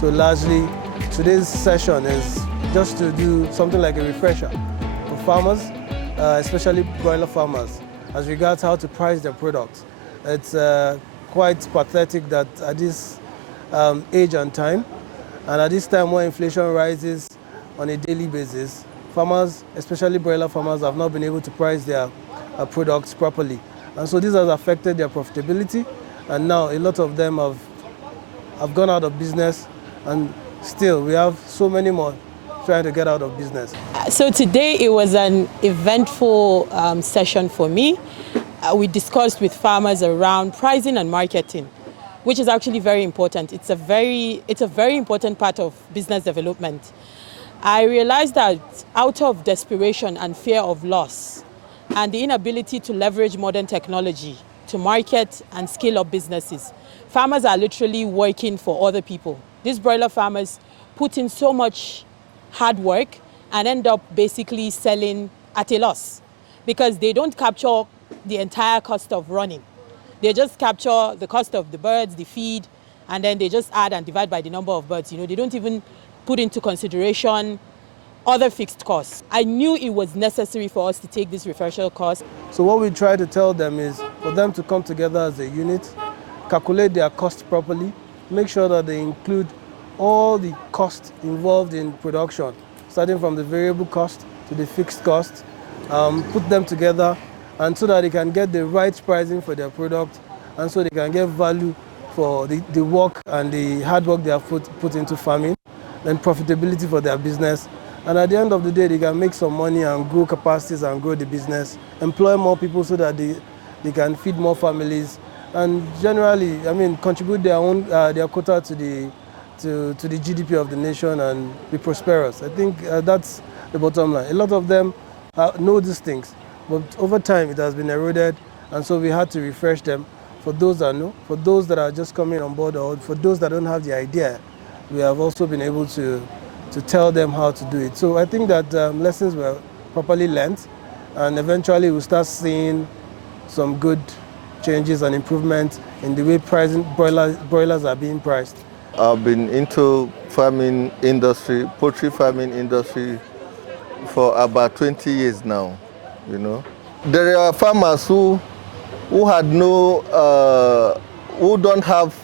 So largely, today's session is just to do something like a refresher for farmers, especially broiler farmers, as regards how to price their products. It's quite pathetic that at this age and time, and at this time where inflation rises on a daily basis, farmers, especially broiler farmers, have not been able to price their products properly. And so this has affected their profitability, and now a lot of them have gone out of business, and still we have so many more trying to get out of business. So today it was an eventful session for me. We discussed with farmers around pricing and marketing, which is actually very important. It's a very important part of business development. I realized that out of desperation and fear of loss and the inability to leverage modern technology to market and scale up businesses, farmers are literally working for other people. These broiler farmers put in so much hard work and end up basically selling at a loss because they don't capture the entire cost of running. They just capture the cost of the birds, the feed, and then they just add and divide by the number of birds. They don't even put into consideration other fixed costs. I knew it was necessary for us to take this refresher course. So what we try to tell them is for them to come together as a unit, calculate their cost properly, make sure that they include all the costs involved in production, starting from the variable cost to the fixed cost, put them together, and so that they can get the right pricing for their product, and so they can get value for the work and the hard work they have put into farming, and profitability for their business. And at the end of the day, they can make some money and grow capacities and grow the business, employ more people so that they can feed more families, and generally, contribute their quota to the GDP of the nation and be prosperous. I think that's the bottom line. A lot of them know these things, but over time it has been eroded, and so we had to refresh them. For those that know, for those that are just coming on board, or for those that don't have the idea, we have also been able to tell them how to do it. So I think that lessons were properly learned, and eventually we'll start seeing some good changes and improvements in the way broilers are being priced. I've been into farming industry, poultry farming industry for about 20 years now, There are farmers who had who don't have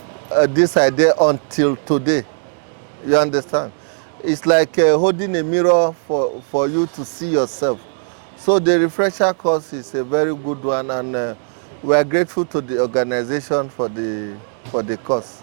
this idea until today, you understand? It's like holding a mirror for you to see yourself. So the refresher course is a very good one, and we are grateful to the organization for the course.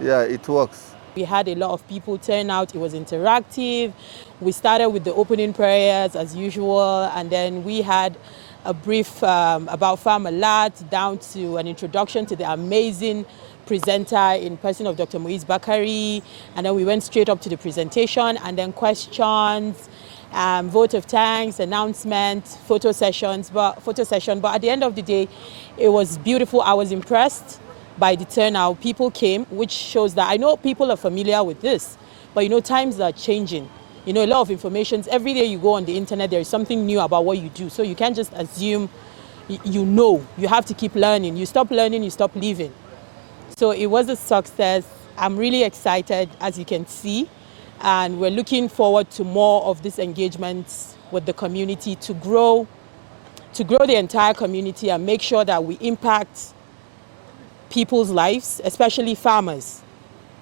Yeah, it works. We had a lot of people turn out. It was interactive. We started with the opening prayers as usual, and then we had a brief about Farmalert, down to an introduction to the amazing presenter in person of Dr. Muiz Bakari, and then we went straight up to the presentation, and then questions, vote of thanks, announcement, photo session. But at the end of the day, it was beautiful. I was impressed by the turnout. People came, which shows that I know people are familiar with this, but times are changing. A lot of information. Every day you go on the internet, there is something new about what you do. So you can't just assume you have to keep learning. You stop learning, you stop living. So it was a success. I'm really excited, as you can see, and we're looking forward to more of these engagements with the community to grow the entire community and make sure that we impact people's lives, especially farmers,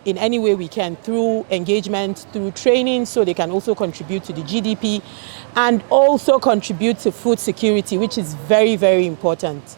in any way we can, through engagement, through training, so they can also contribute to the GDP and also contribute to food security, which is very, very important.